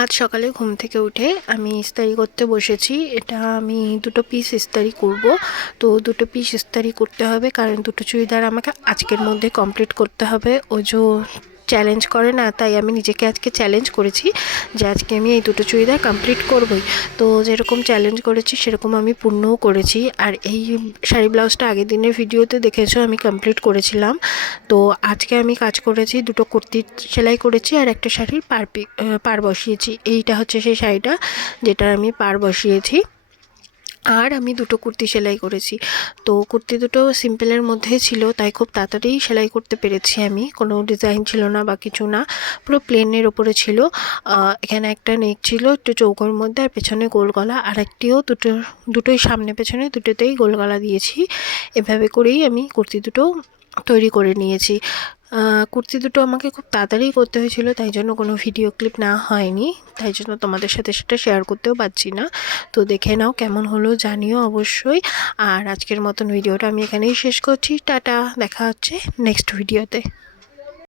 আজ সকালে ঘুম থেকে উঠে আমি ইস্তারি করতে বসেছি। এটা আমি দুটো পিস ইস্তারি করব। তো দুটো পিস ইস্তারি করতে হবে, কারণ দুটো চুড়িদার আমাকে আজকের মধ্যে কমপ্লিট করতে হবে। ওজো চ্যালেঞ্জ করে না, তাই আমি নিজেকে আজকে চ্যালেঞ্জ করেছি যে আজকে আমি এই দুটো চুড়িদার কমপ্লিট করবই। তো যেরকম চ্যালেঞ্জ করেছি সেরকম আমি পূর্ণও করেছি। আর এই শাড়ি ব্লাউজটা আগের দিনের ভিডিওতে দেখেছো আমি কমপ্লিট করেছিলাম। তো আজকে আমি কাজ করেছি, দুটো কুর্তির সেলাই করেছি আর একটা শাড়ির পার বসিয়েছি। এইটা হচ্ছে সেই শাড়িটা যেটার আমি পার বসিয়েছি। আর আমি দুটো কুর্তি সেলাই করেছি। তো কুর্তি দুটো সিম্পলের মধ্যেই ছিল, তাই খুব তাড়াতাড়ি সেলাই করতে পেরেছি। আমি কোনো ডিজাইন ছিল না বা কিছু না, পুরো প্লেনের ওপরে ছিল। এখানে একটা নেক ছিল একটু চৌকোর মধ্যে, আর পেছনে গোল গলা, আর একটিও দুটোই সামনে পেছনে দুটোতেই গোল গলা দিয়েছি। এভাবে করেই আমি কুর্তি দুটো তৈরি করে নিয়েছি। কুর্তি দুটো আমাকে খুব তাড়াতাড়ি করতে হয়েছিল, তাই জন্য কোনো ভিডিও ক্লিপ না হয়নি, তাই জন্য তোমাদের সাথে সেটা শেয়ার করতেও পারছি না। তো দেখে নাও কেমন হলো জানিও অবশ্যই। আর আজকের মতন ভিডিওটা আমি এখানেই শেষ করছি। টাটা, দেখা হচ্ছে নেক্সট ভিডিওতে।